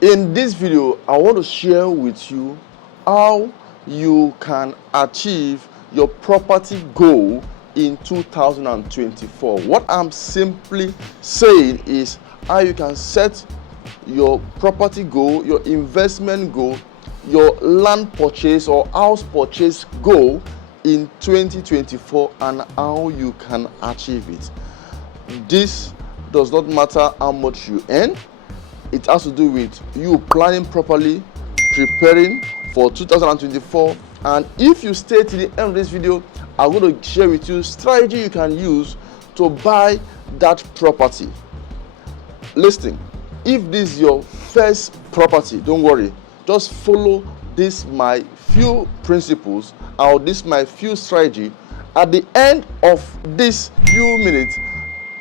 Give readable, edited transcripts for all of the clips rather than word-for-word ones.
In this video, I want to share with you how you can achieve your property goal in 2024. What I'm simply saying is how you can set your property goal, your investment goal, your land purchase or house purchase goal in 2024 and how you can achieve it. This does not matter how much you earn. It has to do with you planning properly, preparing for 2024. And if you stay to the end of this video, I'm going to share with you strategy you can use to buy that property. Listen, if this is your first property, don't worry. Just follow my few principles or my few strategy. At the end of this few minutes,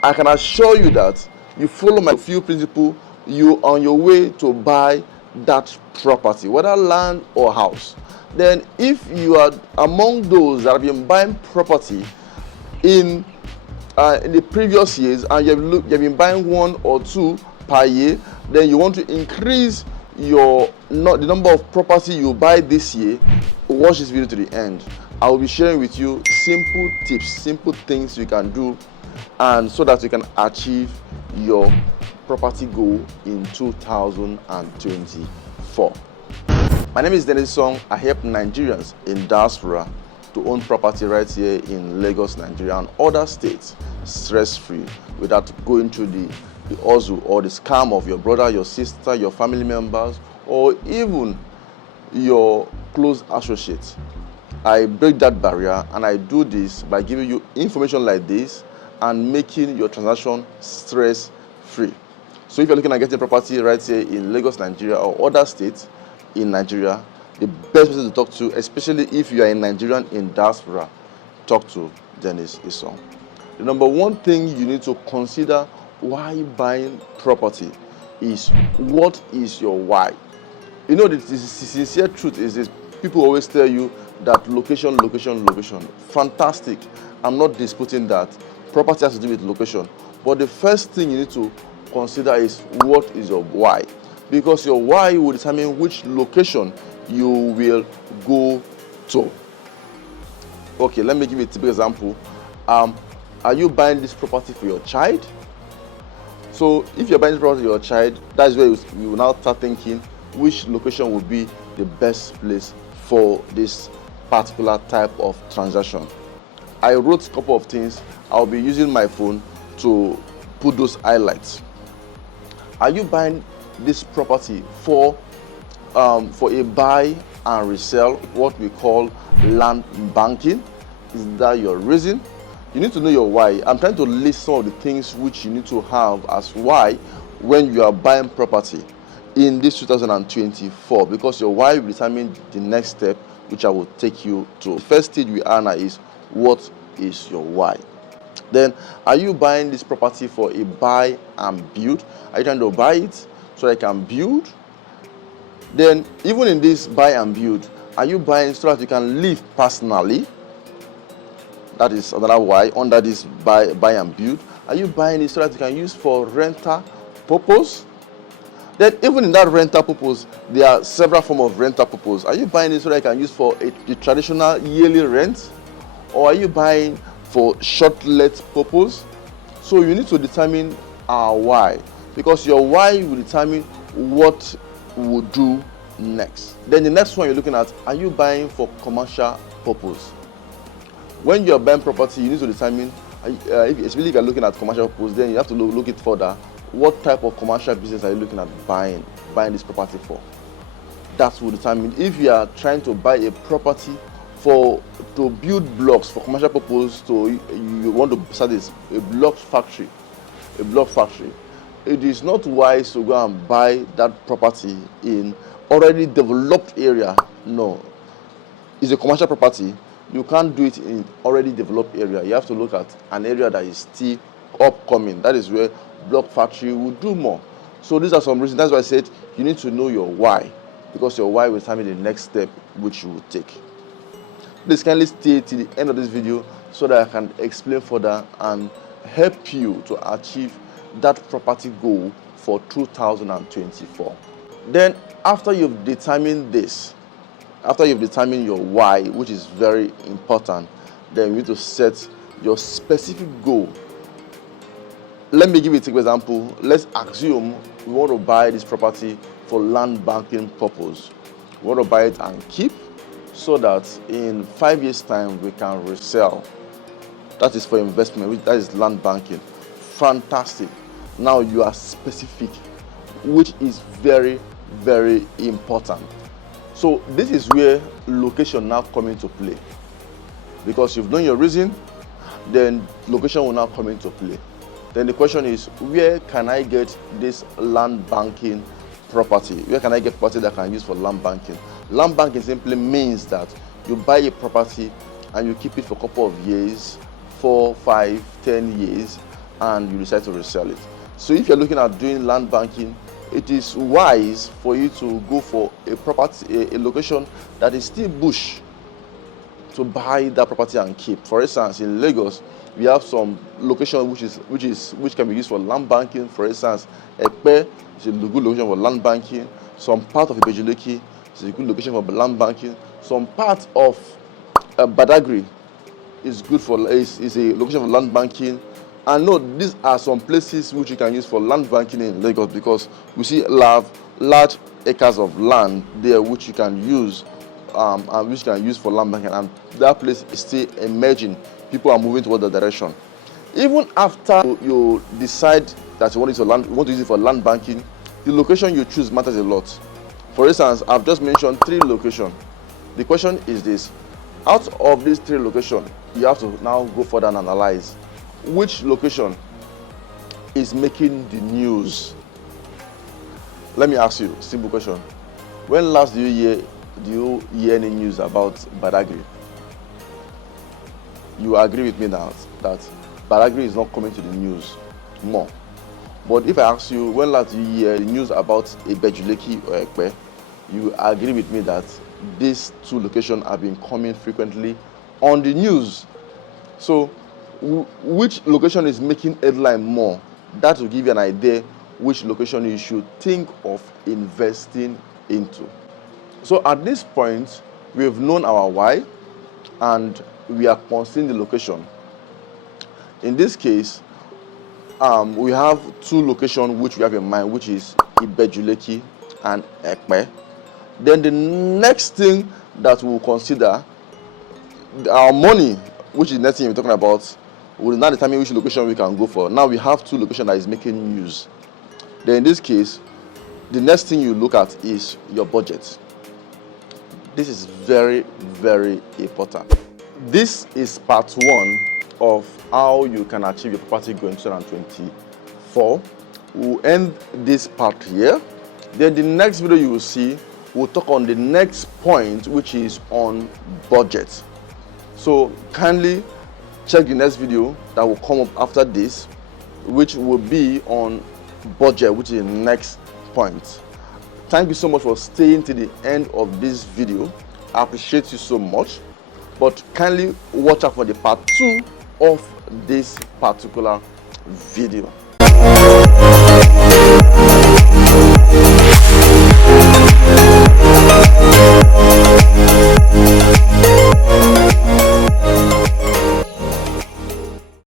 I can assure you that you follow my few principles, you are on your way to buy that property, whether land or house. Then if you are among those that have been buying property in the previous years and you've been buying one or two per year, then you want to increase the number of property you buy this year, watch this video to the end. I will be sharing with you simple tips, simple things you can do, and so that you can achieve your property goal in 2024. My name is Isong. I help Nigerians in diaspora to own property right here in Lagos, Nigeria, and other states stress-free without going through the hustle or the scam of your brother, your sister, your family members, or even your close associates. I break that barrier, and I do this by giving you information like this and making your transaction stress-free. So if you're looking at getting property right here in Lagos, Nigeria, or other states in Nigeria, the best person to talk to, especially if you are a Nigerian in diaspora, talk to Dennis Isong. The number one thing you need to consider while buying property is, what is your why? You know, the sincere truth is this: people always tell you that location, location, location. Fantastic. I'm not disputing that. Property has to do with location. But the first thing you need to consider is, what is your why? Because your why will determine which location you will go to. Okay, let me give you a typical example. Are you buying this property for your child? So if you're buying this property for your child, that's where you will now start thinking which location would be the best place for this particular type of transaction. I wrote a couple of things. I'll be using my phone to put those highlights. Are you buying this property for a buy and resell, what we call land banking? Is that your reason? You need to know your why. I'm trying to list some of the things which you need to have as why when you are buying property in this 2024, because your why will determine the next step which I will take you to. The first stage we are now is, what is your why? Then, are you buying this property for a buy and build? Are you trying to buy it so I can build? Then, even in this buy and build, are you buying so that you can live personally? That is another why under this buy and build. Are you buying it so that you can use for rental purpose? Then, even in that rental purpose, there are several forms of rental purpose. Are you buying it so that you can use for the traditional yearly rent? Or are you buying for short-let purpose? So you need to determine our why, because your why will determine what we will do next. Then the next one you're looking at, are you buying for commercial purpose? When you're buying property, you need to determine, especially if you're looking at commercial purpose, then you have to look it further. What type of commercial business are you looking at buying this property for? That will determine if you are trying to buy a property to build blocks for commercial purpose. You want to start a block factory. It is not wise to go and buy that property in already developed area. No, it's a commercial property. You can't do it in already developed area. You have to look at an area that is still upcoming. That is where block factory will do more. So these are some reasons. That's why I said you need to know your why, because your why will determine the next step which you will take. Please kindly stay till the end of this video so that I can explain further and help you to achieve that property goal for 2024. Then after you've determined this, after you've determined your why, which is very important, then you need to set your specific goal. Let me give you a typical example. Let's assume we want to buy this property for land banking purpose. We want to buy it and keep so that in 5 years' time we can resell. That is for investment, that is land banking. Fantastic. Now you are specific, which is very, very important. So this is where location now come into play. Because you've known your reason, then location will now come into play. Then the question is, where can I get this land banking property? Where can I get property that I can use for land banking? Land banking simply means that you buy a property and you keep it for a couple of years, 4, 5, 10 years, and you decide to resell it. So if you're looking at doing land banking, it is wise for you to go for a property, a location that is still bush, to buy that property and keep. For instance, in Lagos, we have some location which can be used for land banking. For instance, Epe is a good location for land banking. Some part of Ibejuleki is a good location for land banking. Some part of Badagry is good for is a location for land banking. And no, these are some places which you can use for land banking in Lagos, because we see large acres of land there which you can use and which you can use for land banking, and that place is still emerging. People are moving towards the direction. Even after you decide that you want to use it for land banking, the location you choose matters a lot. For instance, I've just mentioned 3 locations. The question is this: out of these 3 locations, you have to now go further and analyze which location is making the news. Let me ask you a simple question. When last do you hear any news about Badagry? You agree with me now that Badagry is not coming to the news more. But if I ask you, when last do you hear news about Ibejuleki or Epe, you agree with me that these 2 locations have been coming frequently on the news. So which location is making headline more? That will give you an idea which location you should think of investing into. So at this point, we've known our why and we are considering the location. In this case, we have 2 locations which we have in mind, which is Ibejuleki and Epe. Then the next thing that we'll consider, our money, which is the next thing we're talking about, will now determine which location we can go for. Now we have 2 locations that is making news. Then in this case, the next thing you look at is your budget. This is very, very important. This is part 1 of how you can achieve your property goal in 2024. We'll end this part here. Then the next video you will see, we'll talk on the next point, which is on budget. So kindly check the next video that will come up after this, which will be on budget, which is the next point. Thank you so much for staying to the end of this video. I appreciate you so much. But kindly watch out for the part 2 of this particular video.